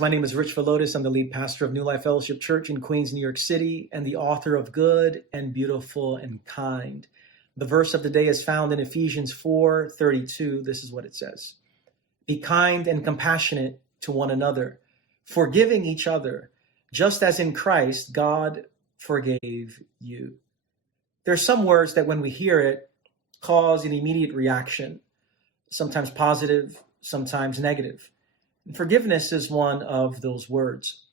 My name is Rich Villodas. I'm the lead pastor of New Life Fellowship Church in Queens, New York City, and the author of Good and Beautiful and Kind. The verse of the day is found in Ephesians 4:32. This is what it says. Be kind and compassionate to one another, forgiving each other, just as in Christ God forgave you. There are some words that when we hear it, cause an immediate reaction, sometimes positive, sometimes negative. And forgiveness is one of those words.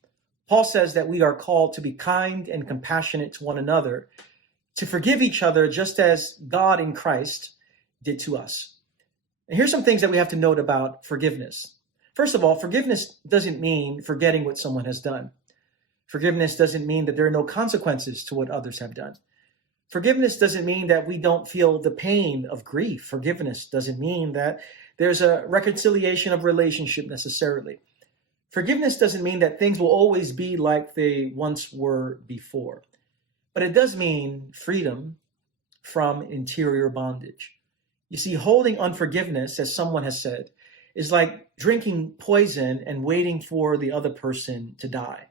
Paul says that we are called to be kind and compassionate to one another, to forgive each other just as God in Christ did to us. And here's some things that we have to note about forgiveness. First of all, forgiveness doesn't mean forgetting what someone has done. Forgiveness doesn't mean that there are no consequences to what others have done. Forgiveness doesn't mean that we don't feel the pain of grief. Forgiveness doesn't mean that there's a reconciliation of relationship necessarily. Forgiveness doesn't mean that things will always be like they once were before. But it does mean freedom from interior bondage. You see, holding unforgiveness, as someone has said, is like drinking poison and waiting for the other person to die.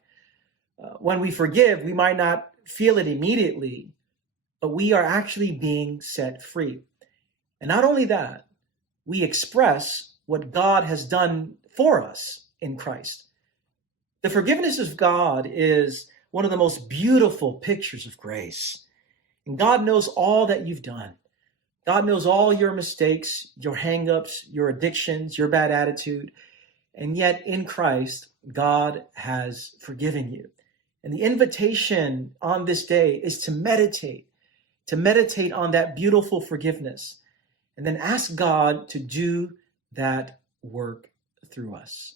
When we forgive, we might not feel it immediately, but we are actually being set free. And not only that, we express what God has done for us in Christ. The forgiveness of God is one of the most beautiful pictures of grace. And God knows all that you've done. God knows all your mistakes, your hangups, your addictions, your bad attitude. And yet in Christ, God has forgiven you. And the invitation on this day is to meditate on that beautiful forgiveness, and then ask God to do that work through us.